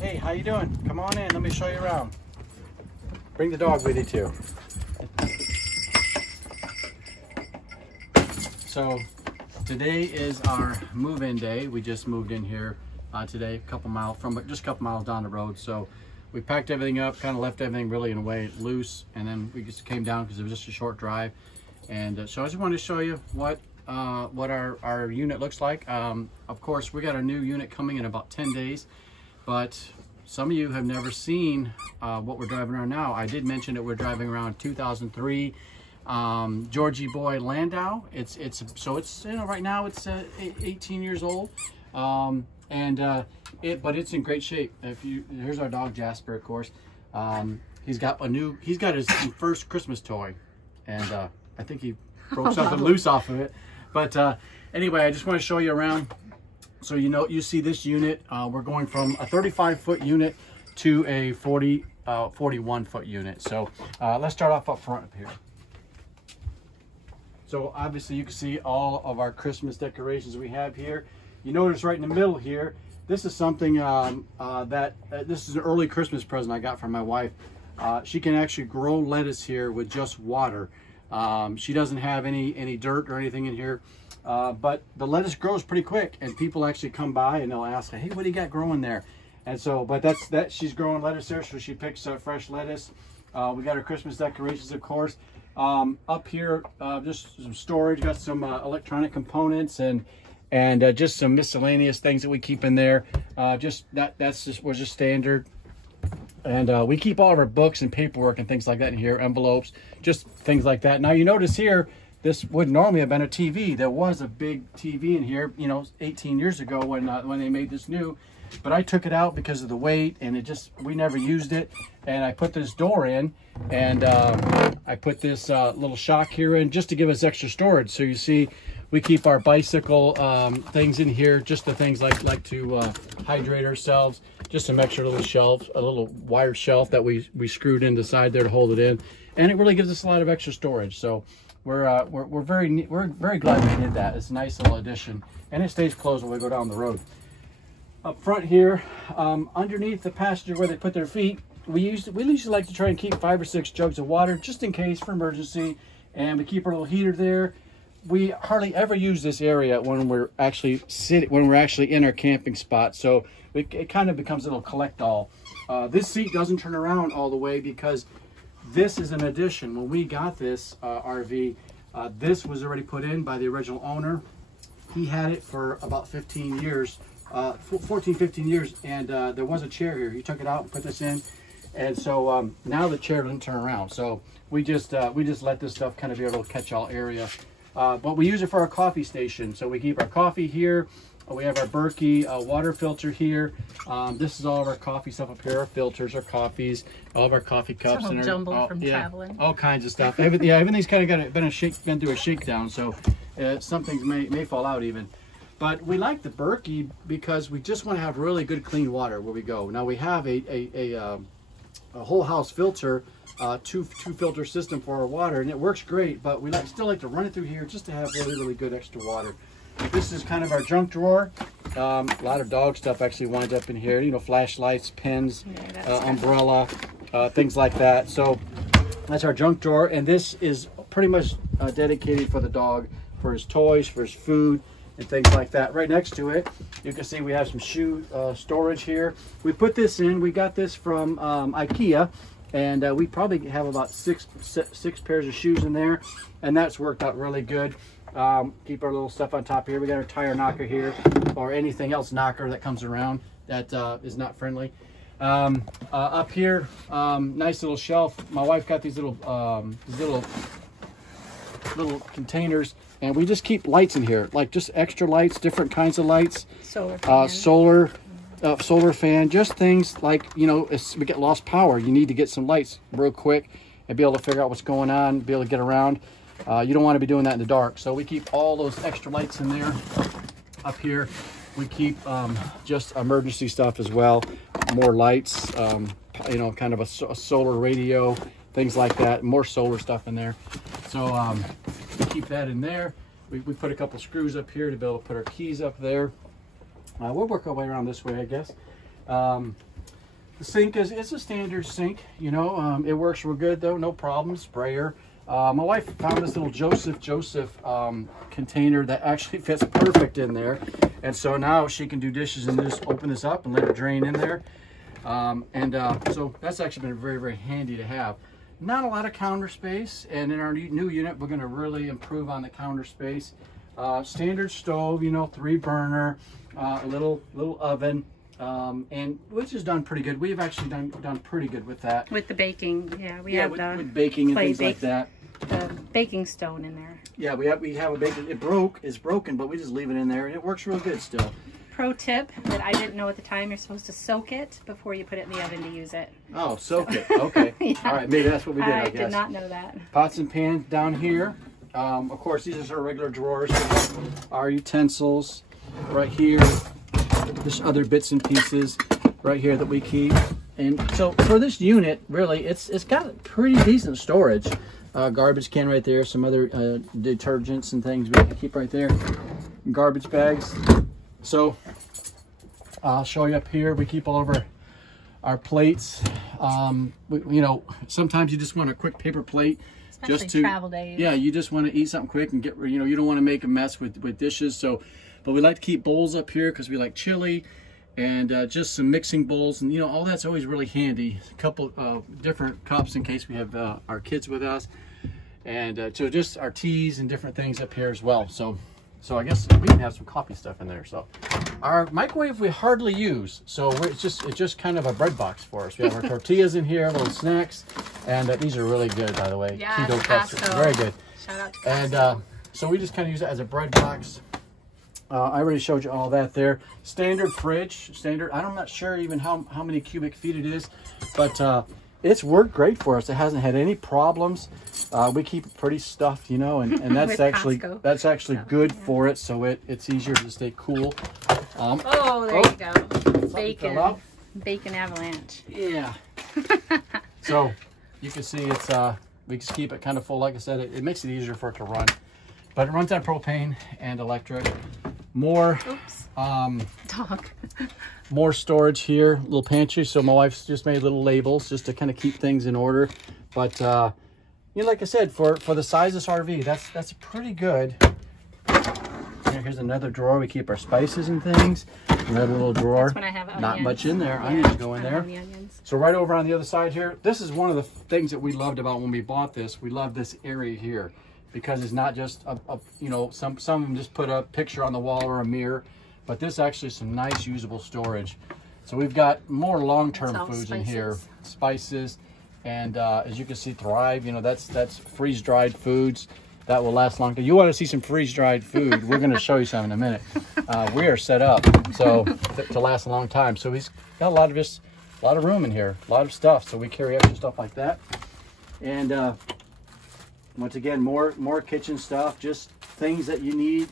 Hey, how you doing? Come on in, let me show you around. Bring the dog with you too. So today is our move-in day. We just moved in here today, just a couple miles down the road. So we packed everything up, kind of left everything really in a way loose, and then we just came down because it was just a short drive. And so I just wanted to show you what our unit looks like. Of course, we got our new unit coming in about 10 days, but some of you have never seen what we're driving around now. I did mention that we're driving around 2003 Georgie boy Landau. It's right now it's 18 years old, but it's in great shape. Here's our dog Jasper, of course. He's got his first Christmas toy, and I think he broke something loose off of it. But anyway, I just want to show you around. So you see this unit. We're going from a 35-foot unit to a 41-foot unit. So let's start off up front up here. So obviously you can see all of our Christmas decorations we have here. You notice right in the middle here, this is something this is an early Christmas present I got from my wife. She can actually grow lettuce here with just water. She doesn't have any dirt or anything in here, but the lettuce grows pretty quick, and people actually come by and they'll ask, hey, what do you got growing there? And so, but she's growing lettuce there, so she picks fresh lettuce. We got our Christmas decorations, of course. Up here, just some storage, got some electronic components and just some miscellaneous things that we keep in there. Was just standard. And we keep all of our books and paperwork and things like that in here, envelopes, just things like that. Now you notice here, this would normally have been a TV. There was a big TV in here, 18 years ago when they made this new. But I took it out because of the weight, and we never used it. And I put this door in, and I put this little shock here in just to give us extra storage. So you see, we keep our bicycle things in here, just the things like to hydrate ourselves, just some extra little shelves, a little wire shelf that we screwed in the side there to hold it in, and it really gives us a lot of extra storage. So we're very glad we did that. It's a nice little addition, and it stays closed when we go down the road. Up front here, underneath the passenger where they put their feet, we usually like to try and keep 5 or 6 jugs of water just in case for emergency, and we keep our little heater there. We hardly ever use this area when we're actually in our camping spot, so it kind of becomes a little collect-all. This seat doesn't turn around all the way because this is an addition. When we got this RV, this was already put in by the original owner. He had it for about 15 years. 14, 15 years, and there was a chair here. He took it out and put this in, and so now the chair doesn't turn around. So we just let this stuff kind of be a little catch-all area. But we use it for our coffee station. So we keep our coffee here. We have our Berkey water filter here. This is all of our coffee stuff up here. Our filters, our coffees, all of our coffee cups. It's all jumbled from traveling. All kinds of stuff. Everything's kind of been through a shakedown. So some things may fall out even. But we like the Berkey because we just want to have really good clean water where we go. Now we have a whole house filter, two filter system for our water, and it works great. But we still like to run it through here just to have really good extra water. This is kind of our junk drawer. A lot of dog stuff actually winds up in here. Flashlights, pens, umbrella, things like that. So that's our junk drawer, and this is pretty much dedicated for the dog, for his toys, for his food, and things like that. Right next to it, you can see we have some shoe storage here. We put this in. We got this from IKEA, and we probably have about six pairs of shoes in there, and that's worked out really good. Keep our little stuff on top here. We got our tire knocker here, or anything else knocker that comes around that is not friendly. Up here, nice little shelf. My wife got these little containers, and we just keep lights in here, like just extra lights, different kinds of lights. Solar fan. Solar fan, just things like, if we get lost power, you need to get some lights real quick and be able to figure out what's going on, be able to get around. You don't want to be doing that in the dark, so we keep all those extra lights in there. Up here we keep just emergency stuff as well, more lights, kind of a solar radio, things like that, more solar stuff in there. So we keep that in there. We put a couple screws up here to be able to put our keys up there. We'll work our way around this way, I guess. The sink it's a standard sink, you know. It works real good though, no problem. Sprayer. My wife found this little Joseph container that actually fits perfect in there, and so now she can do dishes and just open this up and let it drain in there. So that's actually been very, very handy to have. Not a lot of counter space, and in our new unit we're going to really improve on the counter space. Standard stove, you know, 3-burner, a little oven, and which is done pretty good. We've actually done pretty good with that. With the baking, yeah, we have with baking and things like that. The baking stone in there. Yeah, we have a baking. It's broken, but we just leave it in there, and it works real good still. Pro tip that I didn't know at the time: you're supposed to soak it before you put it in the oven to use it. Oh, soak it. Okay. Yeah. All right, maybe that's what we did. I guess. Did not know that. Pots and pans down here. Of course, these are our regular drawers. Our utensils right here. There's other bits and pieces right here that we keep. And so for this unit, really, it's got pretty decent storage. Garbage can right there. Some other detergents and things we can keep right there. Garbage bags. So I'll show you up here. We keep all of our plates. You know, sometimes you just want a quick paper plate. Especially just to travel days. Yeah, you just want to eat something quick and get, you know, you don't want to make a mess with dishes. So, but we like to keep bowls up here because we like chili and just some mixing bowls, and you know, all that's always really handy. A couple different cups in case we have our kids with us, and so just our teas and different things up here as well. So I guess we can have some coffee stuff in there. So our microwave we hardly use, so it's just kind of a bread box for us. We have our tortillas in here, little snacks, and these are really good, by the way. Yeah, Keto cups, very good. Shout out to and so we just kind of use it as a bread box. I already showed you all that there. Standard fridge, standard. I'm not sure even how many cubic feet it is, but it's worked great for us. It hasn't had any problems. We keep it pretty stuffed, you know, and that's actually good for it. So it's easier to stay cool. Oh, there you go. Bacon avalanche. Yeah. So you can see it's we just keep it kind of full. Like I said, it makes it easier for it to run. But it runs on propane and electric. More more storage here, little pantry. So my wife's just made little labels just to kind of keep things in order. But you know, like I said, for the size of this RV, that's pretty good. Here's another drawer. We keep our spices and things. Another little drawer. That's when I have onions. Not much in there. Yeah, onions go in there. The onions. So right over on the other side here, this is one of the things that we loved about when we bought this. We love this area here because it's not just you know, some of them just put a picture on the wall or a mirror, but this actually is some nice usable storage. So we've got more long-term foods spices in here, spices, and as you can see, Thrive. You know, that's freeze-dried foods that will last long. You want to see some freeze-dried food? We're going to show you some in a minute. We are set up so to last a long time. So he's got a lot of room in here, a lot of stuff. So we carry extra stuff like that, and once again, more kitchen stuff, just things that you need.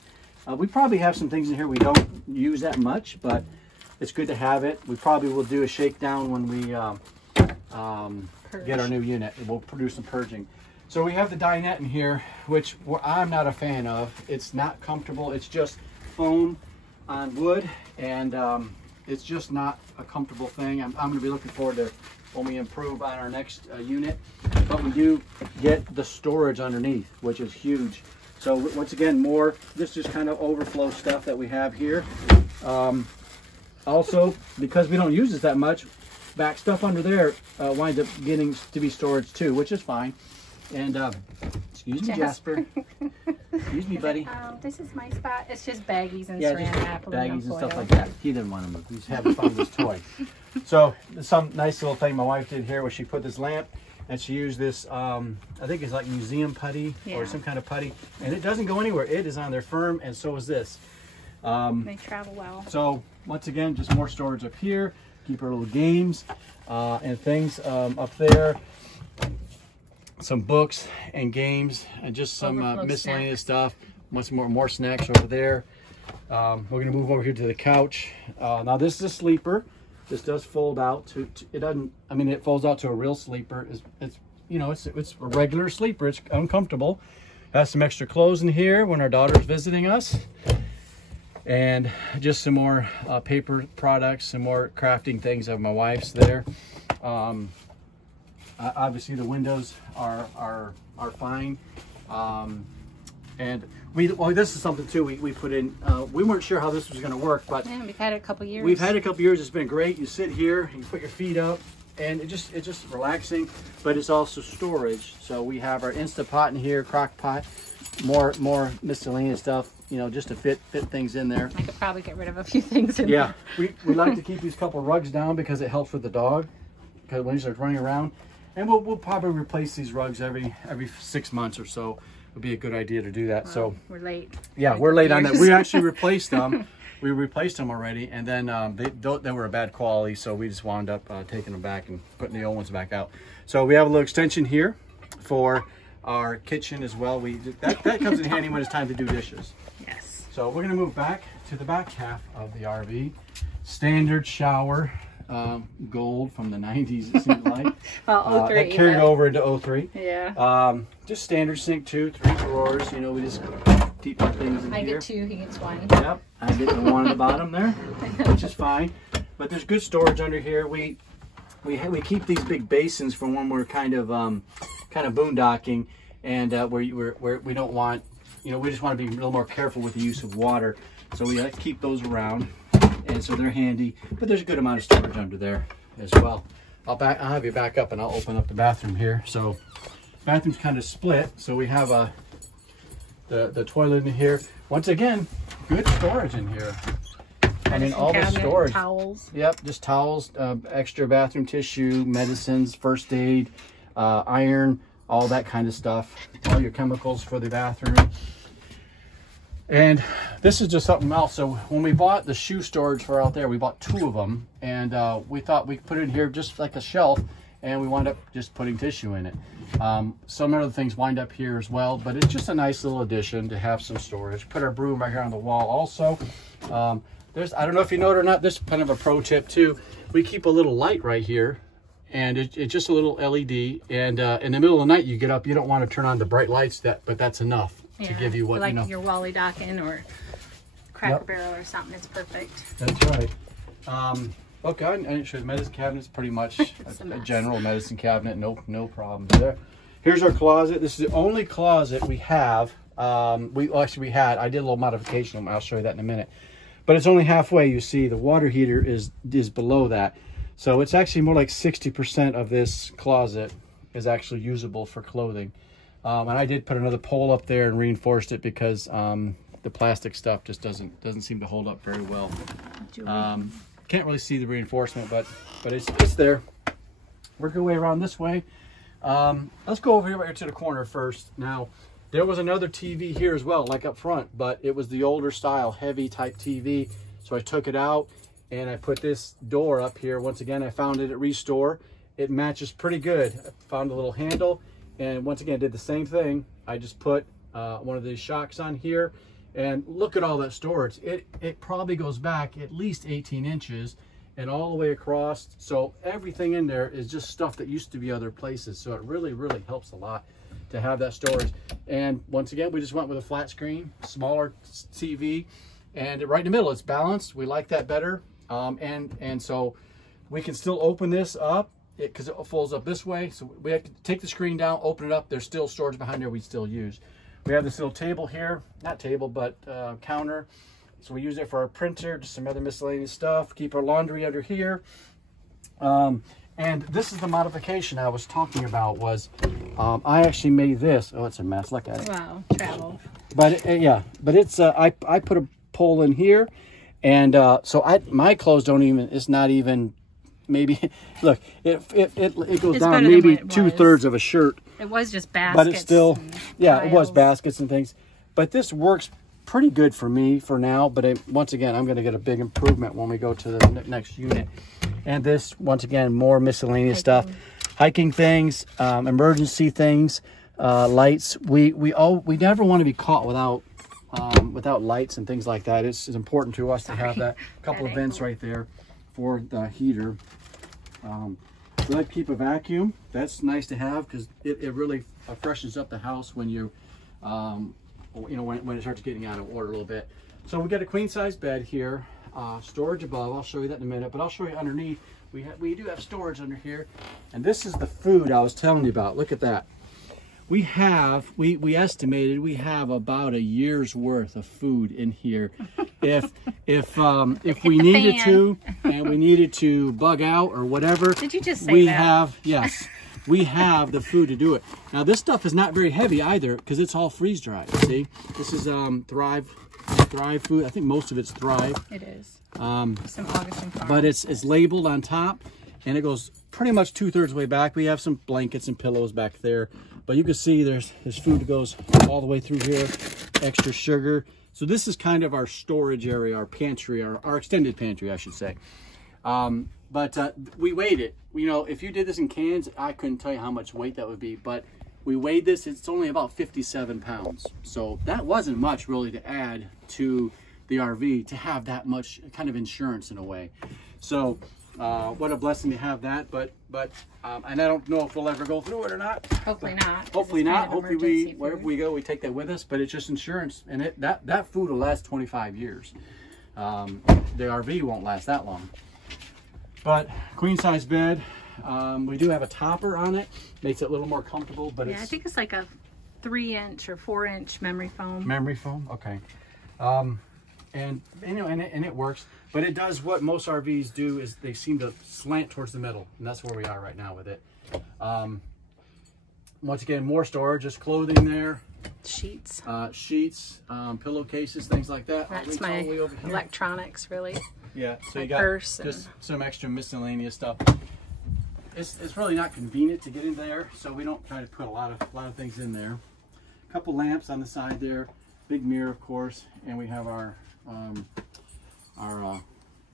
We probably have some things in here we don't use that much, but it's good to have it. We probably will do a shakedown when we get our new unit. We'll produce some purging. So we have the dinette in here, which I'm not a fan of. It's not comfortable. It's just foam on wood, and it's just not a comfortable thing. I'm going to be looking forward to when we improve on our next unit. But we do get the storage underneath, which is huge. So once again, this is kind of overflow stuff that we have here. Also, because we don't use this that much, back stuff under there winds up getting to be storage too, which is fine. And excuse me, Jasper. Excuse me, buddy. This is my spot. It's just baggies and saran wrap, baggies and stuff like that. He didn't want to move. He's having fun with his toy. So some nice little thing my wife did here was she put this lamp, and she used this, I think it's like museum putty or some kind of putty, and it doesn't go anywhere. It is on there firm, and so is this. They travel well. So once again, just more storage up here. Keep our little games and things up there. Some books and games, and just some miscellaneous stuff. Much more snacks over there. We're gonna move over here to the couch. Now this is a sleeper. This does fold out to it doesn't. I mean, it folds out to a real sleeper. It's you know, it's a regular sleeper. It's uncomfortable. Has some extra clothes in here when our daughter's visiting us. And just some more paper products, some more crafting things of my wife's there. Obviously the windows are fine. And well, this is something too we put in. We weren't sure how this was going to work, but yeah, we've had it a couple years. We've had it a couple years. It's been great. You sit here, you put your feet up, and it's just relaxing. But it's also storage. So we have our Instant Pot in here, crock pot, more miscellaneous stuff, you know, just to fit things in there. I could probably get rid of a few things in there. Yeah, we like to keep these couple rugs down because it helps with the dog, because when he starts running around. And we'll probably replace these rugs every 6 months or so. It would be a good idea to do that. Well, so we're late. Yeah, we're late on that. We actually replaced them. We replaced them already, and then they were a bad quality, so we just wound up taking them back and putting the old ones back out. So we have a little extension here for our kitchen as well. That comes in handy when it's time to do dishes. Yes. So we're going to move back to the back half of the RV. Standard shower. Gold from the 90s, it seems like. Well, 03. That carried over into 03. Yeah. Just standard sink, 2, 3 drawers. You know, we just keep our things in here. I get 2, he gets 1. Yep, I get the one on the bottom there, which is fine. But there's good storage under here. We keep these big basins for when we're kind of boondocking, and where we don't want, you know, we just want to be a little more careful with the use of water. So we like to keep those around. And so they're handy, but there's a good amount of storage under there as well. I'll have you back up and I'll open up the bathroom here. So bathroom's kind of split. So we have the toilet in here. Once again, good storage in here. I mean, all the storage. Towels. Yep, just towels, extra bathroom tissue, medicines, first aid, iron, all that kind of stuff. All your chemicals for the bathroom. And this is just something else. So when we bought the shoe storage for out there, we bought 2 of them, and we thought we could put it in here just like a shelf, and we wound up just putting tissue in it. Some other things wind up here as well, but it's just a nice little addition to have some storage. Put our broom right here on the wall also. I don't know if you know it or not, this is kind of a pro tip too. We keep a little light right here, and it's just a little LED, and in the middle of the night you get up, you don't want to turn on the bright lights, but that's enough. To give you what, like, you know, your Wally Dockin or Cracker Barrel or something. It's perfect. That's right. Okay, I didn't show the medicine cabinet. It's pretty much a general medicine cabinet. No problems there. Here's our closet. This is the only closet we have. I did a little modification. I'll show you that in a minute. But it's only halfway. You see, the water heater is below that. So it's actually more like 60% of this closet is actually usable for clothing. And I did put another pole up there and reinforced it because the plastic stuff just doesn't seem to hold up very well. Can't really see the reinforcement, but it's there. Work our way around this way. Let's go over here right to the corner first. Now, there was another TV here as well, like up front, but it was the older style, heavy type TV. So I took it out and I put this door up here. Once again, I found it at Restore. It matches pretty good. I found a little handle. And once again, I did the same thing. I just put one of these Chocks on here, and look at all that storage. It probably goes back at least 18 inches and all the way across. So everything in there is just stuff that used to be other places. So it really, really helps a lot to have that storage. And once again, we just went with a flat screen, smaller TV, and right in the middle, it's balanced. We like that better. And so we can still open this up, because it folds up this way. So we have to take the screen down, open it up. There's still storage behind there we still use. We have this little table here, not table, but counter. So we use it for our printer, just some other miscellaneous stuff. Keep our laundry under here. And this is the modification I was talking about. Was I actually made this. Oh, it's a mess. Look at it. Wow, travel. But yeah, but it's I put a pole in here, and so my clothes don't even. It's not even. Maybe look, it goes down maybe 2/3 of a shirt. It was just baskets. But it's still, yeah, tiles. It was baskets and things. But this works pretty good for me for now. But once again, I'm going to get a big improvement when we go to the next unit. And this, once again, more miscellaneous stuff, hiking things, emergency things, lights. We never want to be caught without lights and things like that. It's important to us to have that couple of vents right there for the heater. We like to keep a vacuum. That's nice to have because it really freshens up the house when you, when it starts getting out of order a little bit. So we got a queen size bed here, storage above. I'll show you that in a minute, but I'll show you underneath. We do have storage under here, and this is the food I was telling you about. Look at that. We estimated we have about a year's worth of food in here. If we needed to, and we needed to bug out or whatever, did you just say that? Yes, we have the food to do it. Now this stuff is not very heavy either because it's all freeze dried. See, this is Thrive food. I think most of it's Thrive. It is. Some Augustine Farm. But it's labeled on top, and it goes pretty much 2/3 way back. We have some blankets and pillows back there, but you can see there's food that goes all the way through here. Extra sugar. So this is kind of our storage area, our pantry, our extended pantry, I should say. But we weighed it. You know, if you did this in cans, I couldn't tell you how much weight that would be, but we weighed this. It's only about 57 pounds. So that wasn't much really to add to the RV to have that much kind of insurance in a way. So what a blessing to have that. But and I don't know if we'll ever go through it or not. Hopefully not. Hopefully not. Hopefully wherever we go, we take that with us. But it's just insurance, and that food will last 25 years. The RV won't last that long. But queen size bed. We do have a topper on it. Makes it a little more comfortable. But yeah, I think it's like a 3-inch or 4-inch memory foam. Memory foam. Okay. And you know, and it works, but it does what most RVs do is they seem to slant towards the middle, and that's where we are right now with it. Once again, more storage, just clothing there, sheets, pillowcases, things like that. That's my electronics, really. Yeah, so my you got purse just some extra miscellaneous stuff. It's really not convenient to get in there, so we don't try to put a lot of things in there. A couple lamps on the side there, big mirror, of course, and we have our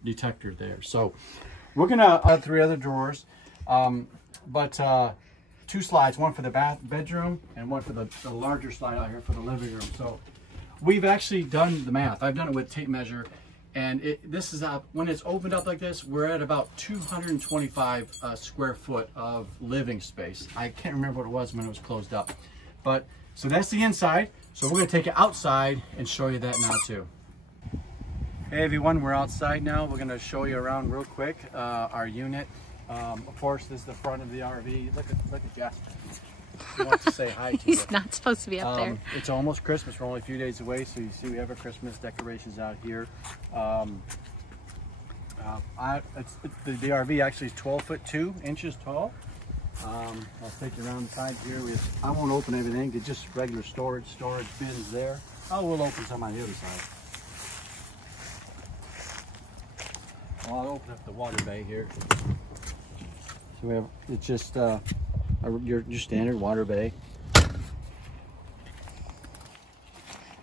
detector there. So we're gonna add 3 other drawers, but 2 slides, one for the bedroom and one for the larger slide out here for the living room. So we've actually done the math. I've done it with tape measure, and this is when it's opened up like this, we're at about 225 square foot of living space. I can't remember what it was when it was closed up, but so that's the inside. So we're gonna take it outside and show you that now too. Hey everyone, we're outside now. We're gonna show you around real quick our unit. Of course, this is the front of the RV. Look at Jasper. He wants to say hi to you. He's not supposed to be up there. It's almost Christmas. We're only a few days away, so you see we have our Christmas decorations out here. The RV actually is 12'2" tall. I'll take you around the side here. I won't open everything. It's just regular storage bins there. Oh, we'll open some on the other side. Well, I'll open up the water bay here. So we have, it's just your standard water bay.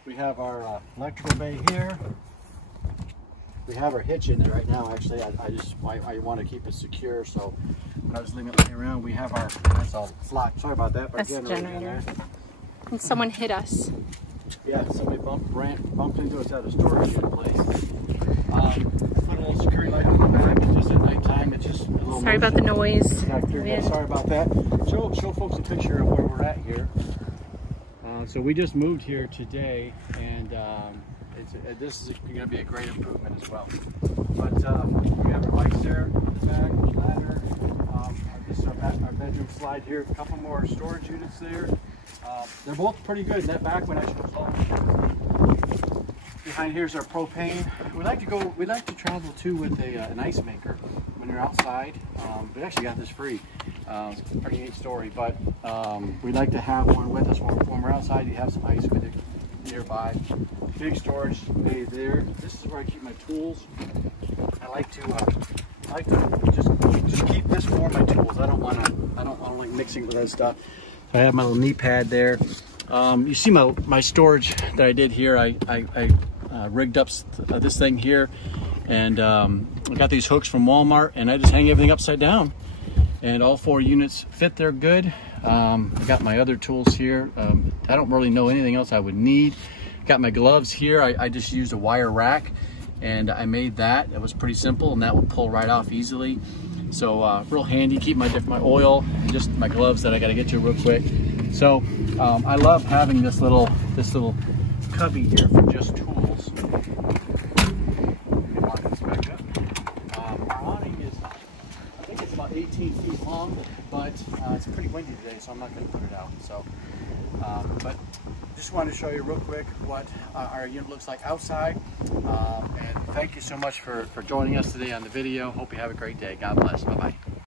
We have our electrical bay here. We have our hitch in there right now. Actually, I want to keep it secure, so when I was leaving it laying around, we have our, that's all flat. Sorry about that. But that's the generator. And someone hit us. Yeah, somebody bumped into us at a storage unit place. Put a little security light on the back. It's just at nighttime. It's just a little. Sorry about the noise. Yeah, sorry about that. Show folks a picture of where we're at here. So we just moved here today, and this is going to be a great improvement as well. But we have our bikes there in the back, ladder. This is our bedroom slide here. A couple more storage units there. They're both pretty good. That back one I should have told. Behind here's our propane. We like to travel too with an ice maker when you're outside. We actually got this free. It's a pretty neat story, but we like to have one with us when we're outside. You have some ice with it nearby. Big storage bay there. This is where I keep my tools. I like to just keep this for my tools. I don't want to like mixing with that stuff. So I have my little knee pad there. You see my storage that I did here. I rigged up this thing here, and I got these hooks from Walmart, and I just hang everything upside down, and all 4 units fit there good. I got my other tools here. I don't really know anything else I would need. Got my gloves here. I just used a wire rack, and I made that. It was pretty simple, and that would pull right off easily. So real handy. Keep my oil and just my gloves that I got to get to real quick. So I love having this little cubby here for just tools. about 18 feet long, but it's pretty windy today, so I'm not going to put it out. So, but just wanted to show you real quick what our unit looks like outside. And thank you so much for joining us today on the video. Hope you have a great day. God bless. Bye-bye.